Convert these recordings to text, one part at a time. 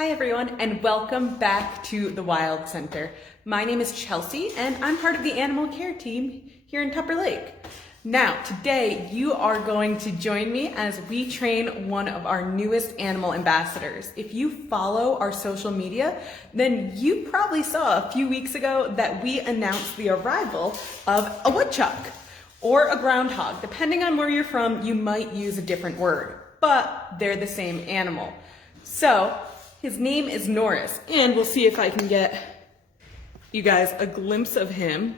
Hi everyone, and welcome back to the Wild Center. My name is Chelsea and I'm part of the animal care team here in Tupper Lake. Now, today you are going to join me as we train one of our newest animal ambassadors. If you follow our social media, then you probably saw a few weeks ago that we announced the arrival of a woodchuck or a groundhog. Depending on where you're from, you might use a different word, but they're the same animal. So, his name is Norris, and we'll see if I can get you guys a glimpse of him.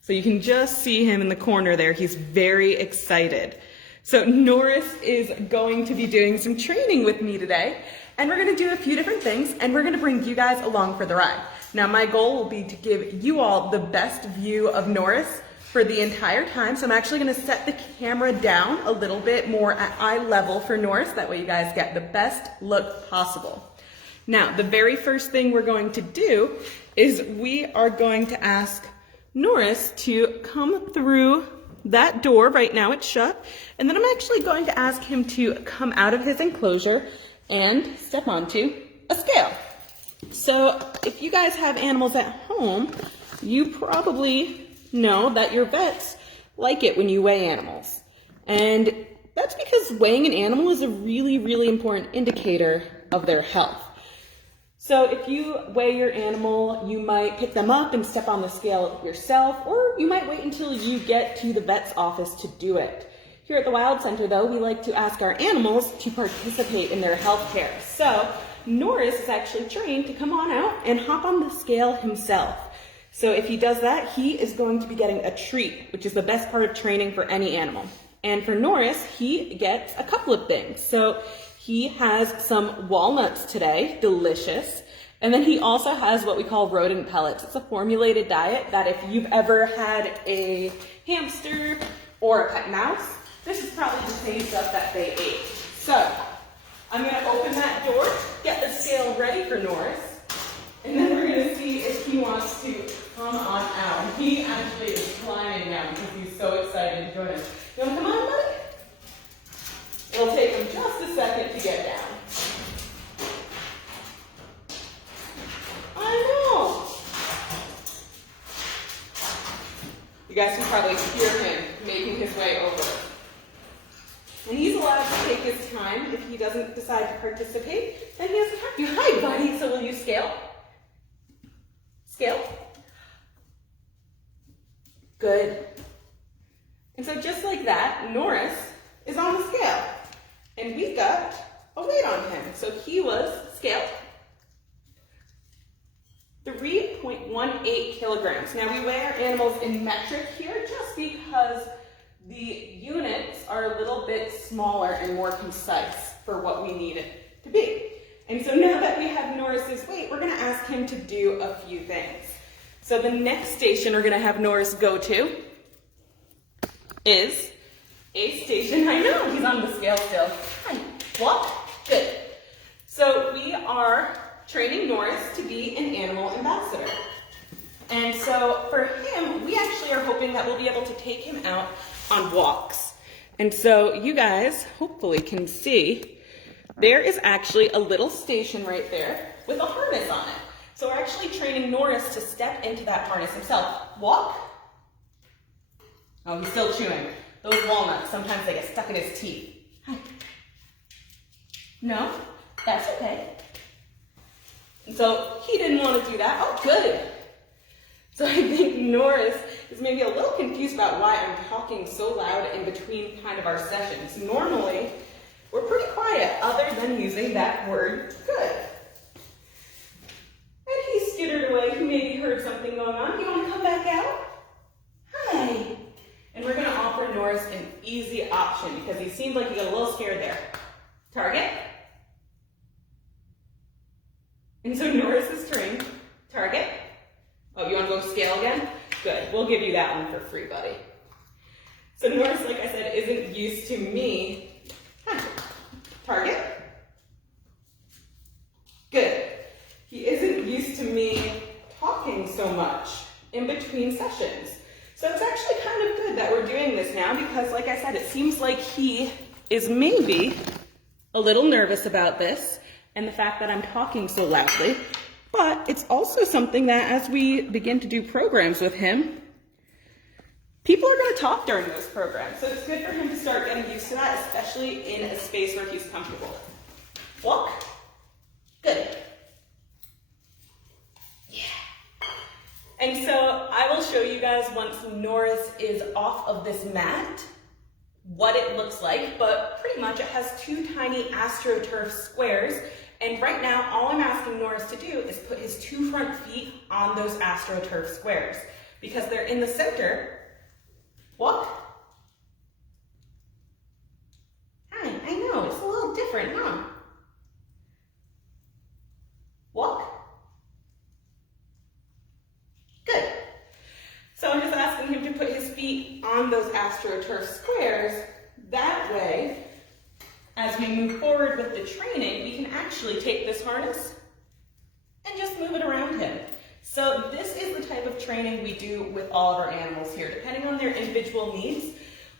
So you can just see him in the corner there. He's very excited. So Norris is going to be doing some training with me today, and we're gonna do a few different things, and we're gonna bring you guys along for the ride. Now my goal will be to give you all the best view of Norris for the entire time. So I'm actually gonna set the camera down a little bit more at eye level for Norris. That way you guys get the best look possible. Now, the very first thing we're going to do is we are going to ask Norris to come through that door. Right now it's shut. And then I'm actually going to ask him to come out of his enclosure and step onto a scale. So if you guys have animals at home, you probably know that your vets like it when you weigh animals. And that's because weighing an animal is a really, really important indicator of their health. So if you weigh your animal, you might pick them up and step on the scale yourself, or you might wait until you get to the vet's office to do it. Here at the Wild Center, though, we like to ask our animals to participate in their health care. So Norris is actually trained to come on out and hop on the scale himself. So if he does that, he is going to be getting a treat, which is the best part of training for any animal. And for Norris, he gets a couple of things. So he has some walnuts today, delicious. And then he also has what we call rodent pellets. It's a formulated diet that if you've ever had a hamster or a pet mouse, this is probably the same stuff that they ate. So I'm gonna open that door, get the scale ready for Norris, and then we're gonna see if he wants to come on out. He actually is climbing down because he's so excited to join us. You wanna come on, buddy? It'll take him just a second to get down. I know. You guys can probably hear him making his way over. And he's allowed to take his time. If he doesn't decide to participate, then he doesn't have to. Hi, buddy. So will you scale? Scale. Good. And so just like that, Norris is on the scale. And we've got a weight on him. So he was scaled 3.18 kilograms. Now we weigh our animals in metric here just because the units are a little bit smaller and more concise for what we need it to be. And so now that we have Norris's weight, we're gonna ask him to do a few things. So the next station we're gonna have Norris go to is a station. I know, he's on the scale still. Hi, walk, good. So we are training Norris to be an animal ambassador. And so for him, we actually are hoping that we'll be able to take him out on walks. And so you guys hopefully can see, there is actually a little station right there with a harness on it. So we're actually training Norris to step into that harness himself. Walk. Oh, he's still chewing. Those walnuts, sometimes they get stuck in his teeth. Hi. No, that's okay. And so he didn't want to do that. Oh, good. So I think Norris is maybe a little confused about why I'm talking so loud in between kind of our sessions. Normally, we're pretty quiet other than using that word, good. And he skittered away. He maybe heard something going on. You want to come back out? Hi. And we're going to offer Norris an easy option because he seemed like he got a little scared there. Target. And so Norris is trained. Target. Oh, you want to go scale again? Good. We'll give you that one for free, buddy. So Norris, like I said, isn't used to me. Target. Good. He isn't used to me talking so much in between sessions. So it's actually kind of good that we're doing this now because, like I said, it seems like he is maybe a little nervous about this and the fact that I'm talking so loudly, but it's also something that as we begin to do programs with him, people are going to talk during those programs. So it's good for him to start getting used to that, especially in a space where he's comfortable. Walk. Good. Yeah. And so I will show you guys once Norris is off of this mat what it looks like, but pretty much it has two tiny AstroTurf squares. And right now, all I'm asking Norris to do is put his two front feet on those AstroTurf squares. Because they're in the center. Walk. Hi, I know, it's a little different, huh? Walk. Good. So I'm just asking him to put his feet on those AstroTurf squares. That way, as we move forward with the training, we can actually take this harness and just move it around him. So this is the type of training we do with all of our animals here. Depending on their individual needs,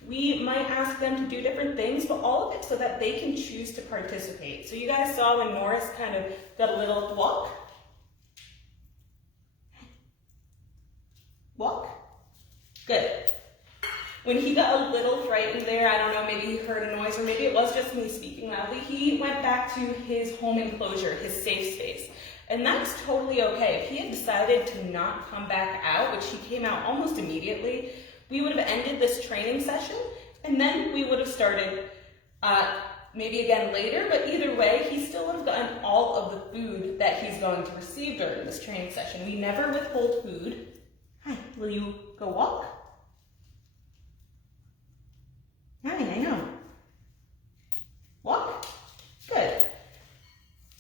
we might ask them to do different things, but all of it so that they can choose to participate. So you guys saw when Norris kind of got a little walk. Walk. Good. When he got a little frightened there, I don't know, maybe he heard a noise or maybe it was just me speaking loudly, he went back to his home enclosure, his safe space. And that's totally okay. If he had decided to not come back out, which he came out almost immediately, we would have ended this training session and then we would have started maybe again later, but either way, he still would have gotten all of the food that he's going to receive during this training session. We never withhold food. Hi, will you go walk? Hi, I know. Walk? Good.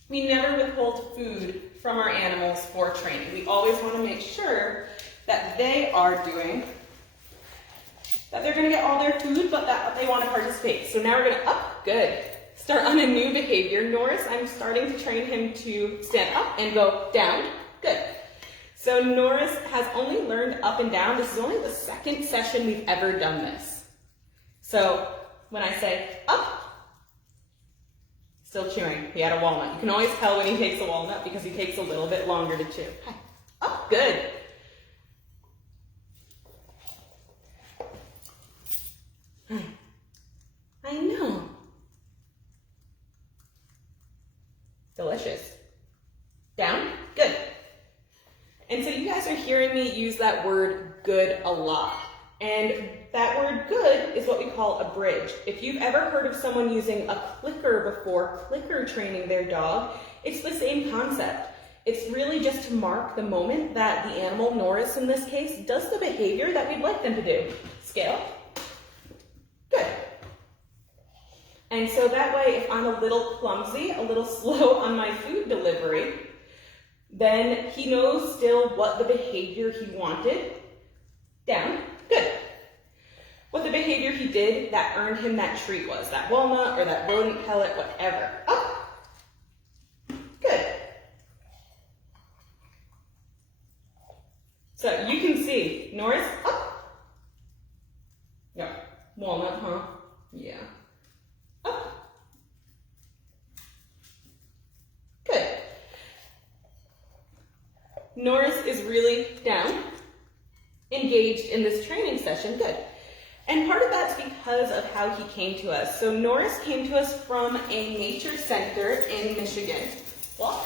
We never withhold food from our animals for training. We always want to make sure that they are doing, that they're going to get all their food, but that they want to participate. So now we're going to up, good. Start on a new behavior. Norris, I'm starting to train him to stand up and go down, good. So Norris has only learned up and down. This is only the second session we've ever done this. So when I say up, still chewing. He had a walnut. You can always tell when he takes a walnut because he takes a little bit longer to chew. Up, good. I know. Delicious. Down, good. And so you guys are hearing me use that word good a lot. And that word good is what we call a bridge. If you've ever heard of someone using a clicker before, clicker training their dog, it's the same concept. It's really just to mark the moment that the animal, Norris in this case, does the behavior that we'd like them to do. Scale. Good. And so that way, if I'm a little clumsy, a little slow on my food delivery, then he knows still what the behavior he wanted. Down. Good. What the behavior he did that earned him that treat was, that walnut or that rodent pellet, whatever. Up. Good. So you can see, Norris, up. Yeah, walnut, huh? Yeah. Up. Good. Norris is really down, engaged in this training session, good. And part of that's because of how he came to us. So Norris came to us from a nature center in Michigan. Walk.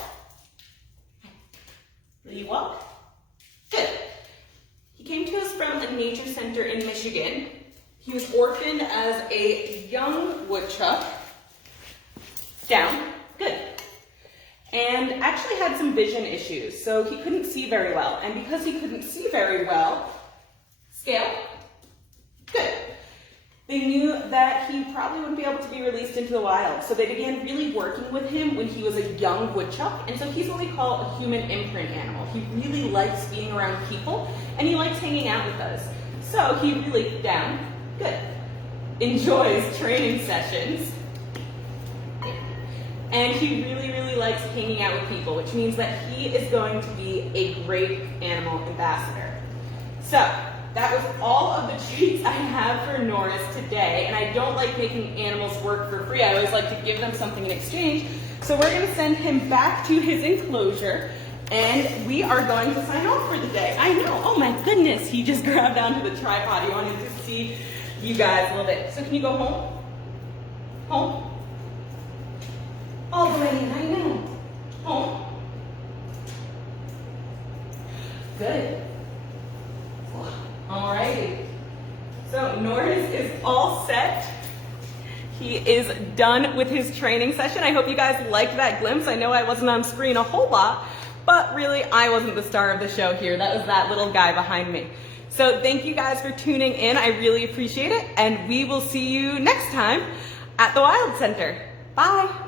Will you walk? Good. He came to us from a nature center in Michigan. He was orphaned as a young woodchuck. Down, good. And actually had some vision issues, so he couldn't see very well. And because he couldn't see very well, scale, good. They knew that he probably wouldn't be able to be released into the wild, so they began really working with him when he was a young woodchuck, and so he's what we call a human imprint animal. He really likes being around people, and he likes hanging out with us. So he really, down, good, enjoys training sessions, and he really, really likes hanging out with people, which means that he is going to be a great animal ambassador. So, that was all of the treats I have for Norris today, and I don't like making animals work for free. I always like to give them something in exchange. So we're gonna send him back to his enclosure and we are going to sign off for the day. I know, oh my goodness, he just grabbed onto the tripod. He wanted to see you guys a little bit. So can you go home? Home? All the way in, I know. Home. Good. Alrighty. So Norris is all set. He is done with his training session. I hope you guys liked that glimpse. I know I wasn't on screen a whole lot, but really I wasn't the star of the show here. That was that little guy behind me. So thank you guys for tuning in. I really appreciate it. And we will see you next time at the Wild Center. Bye.